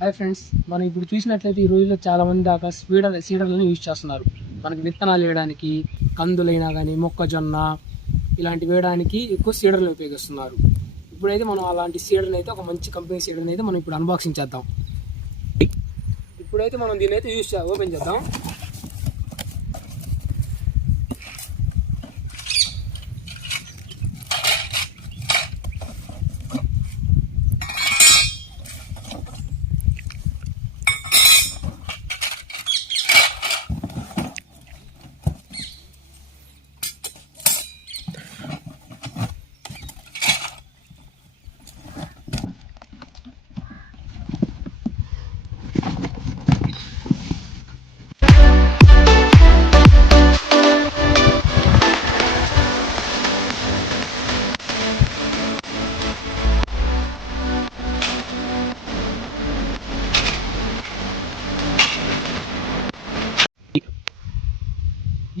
Hi friends, మనం ఇప్పుడు చూసినట్లయితే ఈ రోజుల్లో చాలామంది దాకా సీడర్లను యూజ్ చేస్తున్నారు. మనకి విత్తనాలు వేయడానికి, కందులైనా కానీ మొక్కజొన్న ఇలాంటి వేయడానికి ఎక్కువ సీడర్లు ఉపయోగిస్తున్నారు. ఇప్పుడైతే మనం అలాంటి సీడర్ని అయితే ఒక మంచి కంపెనీ సీడర్ని అయితే మనం ఇప్పుడు అన్బాక్సింగ్ చేద్దాం. ఇప్పుడైతే మనం దీన్ని అయితే ఓపెన్ చేద్దాం.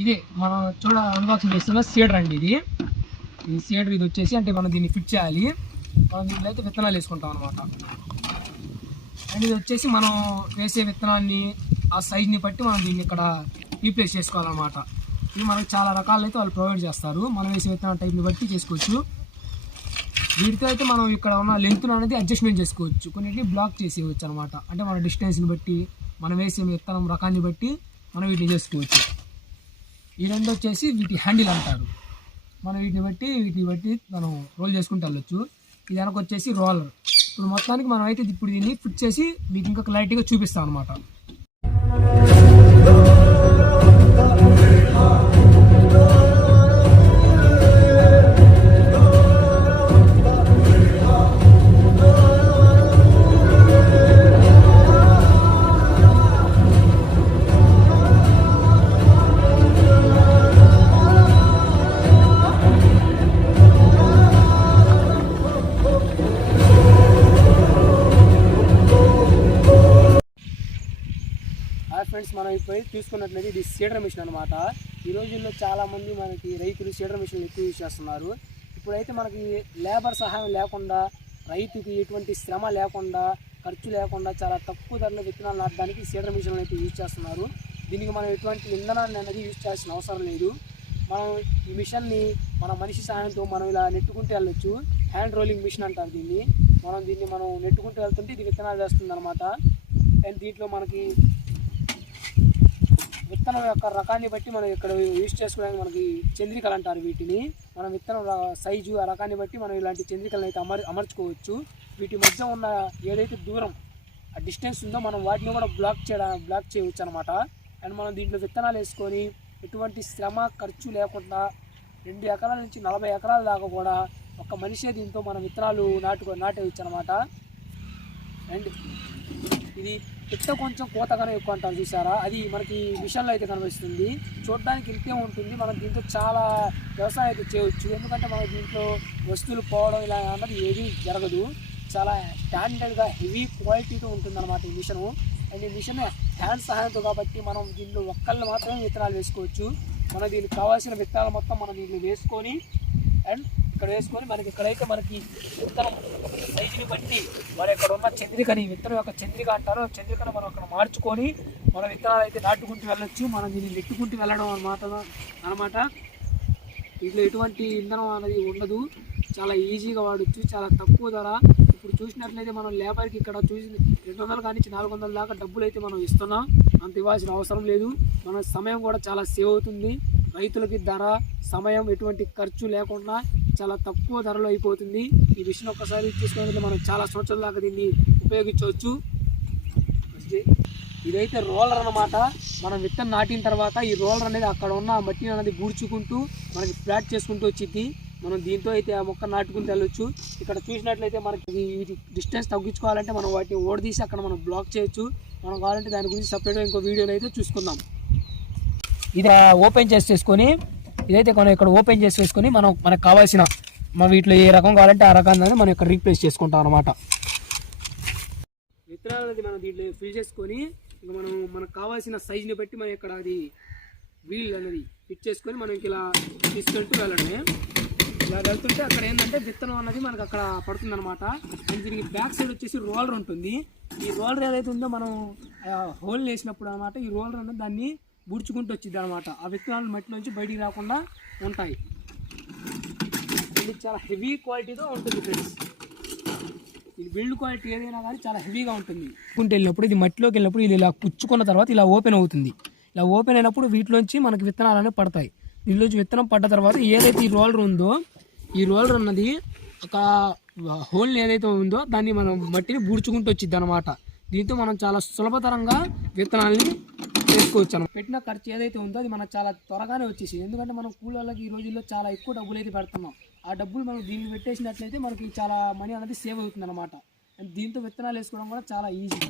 ఇది మనం అన్బాక్సింగ్ చేస్తున్న సీడర్ అండి. ఈ సీడర్ ఇది వచ్చేసి అంటే మనం దీన్ని ఫిట్ చేయాలి. మనం దీంట్లో అయితే విత్తనాలు వేసుకుంటాం అనమాట. అండ్ ఇది వచ్చేసి మనం వేసే విత్తనాన్ని ఆ సైజ్ని బట్టి మనం దీన్ని ఇక్కడ రీప్లేస్ చేసుకోవాలన్నమాట. ఇది మనకు చాలా రకాలు అయితే వాళ్ళు ప్రొవైడ్ చేస్తారు. మనం వేసే విత్తనాల టైప్ని బట్టి చేసుకోవచ్చు. వీటితో అయితే మనం ఇక్కడ ఉన్న లెంత్ అనేది అడ్జస్ట్మెంట్ చేసుకోవచ్చు. కొన్నిటిని బ్లాక్ చేసేయచ్చు అనమాట. అంటే మన డిస్టెన్స్ని బట్టి, మనం వేసే విత్తనం రకాన్ని బట్టి మనం వీటిని చేసుకోవచ్చు. ఈ రెండు వచ్చేసి వీటి హ్యాండిల్ అంటారు. మనం వీటిని బట్టి మనం రోల్ చేసుకుంటూ వెళ్ళొచ్చు. ఇది వెనక వచ్చేసి రోలర్. ఇప్పుడు మొత్తానికి మనం అయితే ఇప్పుడు దీన్ని ఫిట్ చేసి మీకు ఇంకా క్లారిటీగా చూపిస్తాం అనమాట. ఫ్రెండ్స్, మనం ఇప్పుడు చూసుకున్నట్లయితే ఇది సీడర్ మిషన్ అనమాట. ఈ రోజుల్లో చాలామంది మనకి రైతులు సీడర్ మిషన్ ఎక్కువ యూజ్ చేస్తున్నారు. ఇప్పుడైతే మనకి లేబర్ సహాయం లేకుండా, రైతుకి ఎటువంటి శ్రమ లేకుండా, ఖర్చు లేకుండా చాలా తక్కువ ధరలో విత్తనాలు నాటడానికి సీడర్ మిషన్లు అయితే యూజ్ చేస్తున్నారు. దీనికి మనం ఎటువంటి ఇంధనాన్ని అనేది యూజ్ చేయాల్సిన అవసరం లేదు. మనం ఈ మిషన్ని మన మనిషి సహాయంతో మనం ఇలా నెట్టుకుంటూ వెళ్ళొచ్చు. హ్యాండ్ రోలింగ్ మిషన్ అంటారు దీన్ని. మనం నెట్టుకుంటూ వెళ్తుంటే ఇది విత్తనాలు వేస్తుంది అనమాట. అండ్ దీంట్లో మనకి విత్తనం యొక్క రకాన్ని బట్టి మనం ఇక్కడ యూజ్ చేసుకోవడానికి మనకి చంద్రికలు అంటారు వీటిని. మనం విత్తనం సైజు ఆ రకాన్ని బట్టి మనం ఇలాంటి చంద్రికలను అయితే అమర్చుకోవచ్చు. వీటి మధ్య ఉన్న ఏదైతే దూరం ఆ డిస్టెన్స్ ఉందో మనం వాటిని కూడా బ్లాక్ చేయవచ్చు అనమాట. అండ్ మనం దీంట్లో విత్తనాలు వేసుకొని ఎటువంటి శ్రమ ఖర్చు లేకుండా 2 ఎకరాల నుంచి 40 ఎకరాల దాకా కూడా ఒక మనిషే దీంతో మనం విత్తనాలు నాటేయచ్చు అనమాట. అండ్ ఇది పిట్ట కొంచెం కోతగానే ఎక్కువ అంటారు చూసారా, అది మనకి మిషన్లో అయితే కనిపిస్తుంది. చూడడానికి ఇంతే ఉంటుంది. మనం దీంతో చాలా వ్యవసాయం అయితే చేయవచ్చు. ఎందుకంటే మనం దీంట్లో వస్తువులు పోవడం ఇలా అన్నది ఏది జరగదు. చాలా స్టాండర్డ్గా హెవీ క్వాలిటీతో ఉంటుందన్నమాట ఈ మిషను. అండ్ ఈ మిషన్ హ్యాండ్ సహాయంతో కాబట్టి మనం దీంట్లో ఒక్కళ్ళు మాత్రమే విత్తనాలు వేసుకోవచ్చు. మనం దీనికి కావాల్సిన విత్తనాలు మొత్తం మనం దీన్ని వేసుకొని అండ్ ఇక్కడ వేసుకొని మనకి విత్తనం సైజుని బట్టి మరి ఇక్కడ ఉన్న చంద్రికని, విత్తనం యొక్క చంద్రిక అంటారో చంద్రికను మనం అక్కడ మార్చుకొని మన విత్తనాలు అయితే నాటుకుంటూ వెళ్ళొచ్చు. మనం దీన్ని నెట్టుకుంటూ వెళ్ళడం అనమాట. దీంట్లో ఎటువంటి ఇంధనం అనేది ఉండదు. చాలా ఈజీగా వాడచ్చు, చాలా తక్కువ ధర. ఇప్పుడు చూసినట్లయితే మనం లేబర్కి ఇక్కడ 200 కానీ 400 దాకా డబ్బులు అయితే మనం ఇస్తున్నాం. అంత ఇవ్వాల్సిన అవసరం లేదు. మన సమయం కూడా చాలా సేవ్ అవుతుంది. రైతులకి ధర, సమయం ఎటువంటి ఖర్చు లేకుండా చాలా తక్కువ ధరలో అయిపోతుంది. ఈ విషయం ఒక్కసారి చూసుకున్నట్లయితే మనం చాలా సంవత్సరాల దాకా దీన్ని ఉపయోగించవచ్చు. ఇదైతే రోలర్ అనమాట. మనం విత్తనం నాటిన తర్వాత ఈ రోలర్ అనేది అక్కడ ఉన్న మట్టిని అనేది బూడ్చుకుంటూ మనకి ఫ్లాట్ చేసుకుంటూ వచ్చింది. మనం దీంతో అయితే ఆ మొక్క నాటుకుంటూ వెళ్ళొచ్చు. ఇక్కడ చూసినట్లయితే మనకి డిస్టెన్స్ తగ్గించుకోవాలంటే మనం వాటిని ఓడదీసి అక్కడ మనం బ్లాక్ చేయొచ్చు. మనం కావాలంటే దాని గురించి సపరేట్గా ఇంకో వీడియోలో అయితే చూసుకుందాం. ఇది ఓపెన్ చేసుకొని ఇదైతే మనం ఇక్కడ ఓపెన్ చేసుకొని మనకు కావాల్సిన వీటిలో ఏ రకం కావాలంటే ఆ రకాన్ని మనం ఇక్కడ రీప్లేస్ చేసుకుంటాం అనమాట. విత్తనాలు అనేది మనం దీంట్లో ఫిల్ చేసుకొని ఇంకా మనకు కావాల్సిన సైజుని బట్టి మనం ఇక్కడ అది వీల్ అనేది ఫిట్ చేసుకొని మనం ఇలా తీసుకెళ్తూ వెళ్ళడమే. ఇలా వెళ్తుంటే అక్కడ ఏంటంటే విత్తనం అన్నది మనకు అక్కడ పడుతుంది అనమాట. అండ్ దీనికి బ్యాక్ సైడ్ వచ్చేసి రోలర్ ఉంటుంది. ఈ రోలర్ ఏదైతే ఉందో మనం హోల్ వేసినప్పుడు అనమాట ఈ రోలర్ అనేది దాన్ని బుడ్చుకుంటూ వచ్చింది అనమాట. ఆ విత్తనాలు మట్టిలోంచి బయటికి రాకుండా ఉంటాయి. ఇది చాలా హెవీ క్వాలిటీతో ఉంటుంది ఫ్రెండ్స్. ఇది బిల్డ్ క్వాలిటీ ఏదైనా కానీ చాలా హెవీగా ఉంటుంది. వెళ్ళినప్పుడు ఇది మట్టిలోకి వెళ్ళినప్పుడు ఇది ఇలా పుచ్చుకున్న తర్వాత ఇలా ఓపెన్ అవుతుంది. ఇలా ఓపెన్ అయినప్పుడు వీటిలోంచి మనకి విత్తనాలు అనేవి పడతాయి. దీనిలోంచి విత్తనం పడ్డ తర్వాత ఏదైతే ఈ రోలర్ ఉందో ఈ రోలర్ అన్నది ఒక హోల్ ఏదైతే ఉందో దాన్ని మనం మట్టిని బూడ్చుకుంటూ వచ్చింది అనమాట. దీంతో మనం చాలా సులభతరంగా విత్తనాలని చేసుకోవచ్చు. పెట్టిన ఖర్చు ఏదైతే ఉందో అది మనకు చాలా త్వరగానే వచ్చేసి, ఎందుకంటే మనం కూలీళ్ళకి ఈ రోజుల్లో చాలా ఎక్కువ డబ్బులు అయితే పెడుతున్నాం. ఆ డబ్బులు మనం దీన్ని పెట్టేసినట్లయితే మనకి చాలా మనీ అనేది సేవ్ అవుతుంది అనమాట. దీంతో విత్తనాలు వేసుకోవడం కూడా చాలా ఈజీ.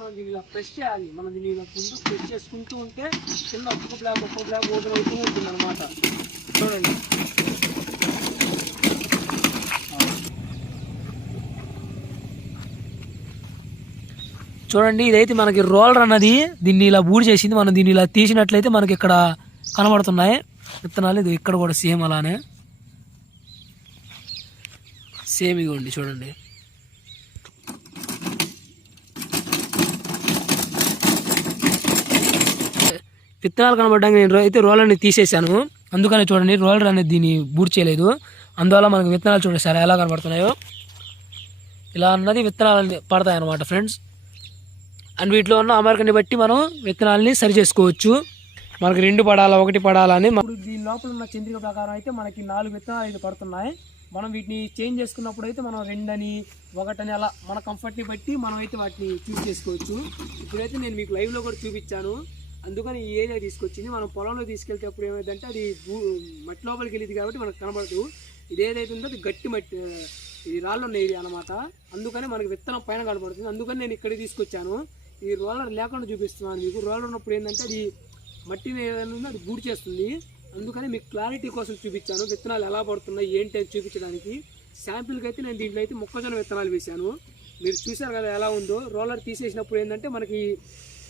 మనం దీన్ని ఇలా ప్రెస్ చేయాలి. మనం దీన్ని ఇలా ముందు ప్రెస్ చేసుకుంటూ ఉంటే చిన్న ఒక్కొక్క బ్లాక్ ఓపెన్ అవుతూ ఉంటుంది అనమాట. చూడండి, చూడండి ఇదైతే మనకి రోలర్ అన్నది దీన్ని ఇలా బూడి చేసింది. మనం దీన్ని ఇలా తీసినట్లయితే మనకి ఇక్కడ కనబడుతున్నాయి విత్తనాలు. ఇది ఇక్కడ కూడా సేమ్ అలానే సేమ్ ఇవ్వండి చూడండి. విత్తనాలు కనబడడానికి నేను అయితే రోలర్ని తీసేసాను. అందుకని చూడండి రోలర్ అనేది దీన్ని బూడి చేయలేదు. అందువల్ల మనకి విత్తనాలు చూడండి సార్ ఎలా కనబడుతున్నాయో. ఇలా అన్నది విత్తనాలు పడతాయి అన్నమాట ఫ్రెండ్స్. అండ్ వీటిలో ఉన్న అమరికని బట్టి మనం విత్తనాలని సరి చేసుకోవచ్చు. మనకి 2 పడాలా 1 పడాలని. దీని లోపల ఉన్న చంద్రిక ప్రకారం అయితే మనకి 4 విత్తనాలు అయితే పడుతున్నాయి. మనం వీటిని చేంజ్ చేసుకున్నప్పుడు అయితే మనం 2 అని 1 అని అలా మన కంఫర్ట్ని బట్టి మనం అయితే వాటిని చూస్ చేసుకోవచ్చు. ఇప్పుడైతే నేను మీకు లైవ్లో కూడా చూపించాను. అందుకని ఈ ఏరియా తీసుకొచ్చింది. మనం పొలంలో తీసుకెళ్తేప్పుడు ఏమైందంటే అది మట్టి లోపలికి వెళ్ళింది కాబట్టి మనకు కనబడదు. ఇదేదైతే ఉందో అది గట్టి మట్టి, ఇది రాళ్ళు ఉన్న ఏరియా అనమాట. అందుకని మనకి విత్తనం పైన కనబడుతుంది. అందుకని నేను ఇక్కడికి తీసుకొచ్చాను. ఈ రోలర్ లేకుండా చూపిస్తున్నాను మీకు. రోలర్ ఉన్నప్పుడు ఏంటంటే అది మట్టిని ఏదైనా అది బూడి చేస్తుంది. అందుకని మీకు క్లారిటీ కోసం చూపించాను విత్తనాలు ఎలా పడుతున్నాయి ఏంటి అని చూపించడానికి. శాంపిల్కి అయితే నేను దీంట్లో అయితే మొక్కజొన్న విత్తనాలు వేశాను. మీరు చూసారు కదా ఎలా ఉందో. రోలర్ తీసేసినప్పుడు ఏంటంటే మనకి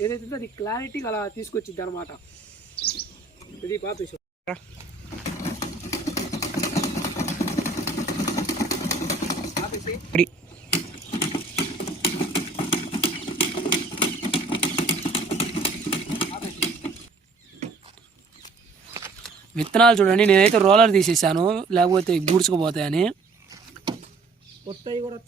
ఏదైతే ఉందో అది క్లారిటీగా అలా తీసుకొచ్చిద్ది అనమాట. ఇది పాపేసి విత్తనాలు చూడండి. నేనైతే రోలర్ తీసేసాను, లేకపోతే బూడ్చుకుపోతాయని. కొత్తవి కూడా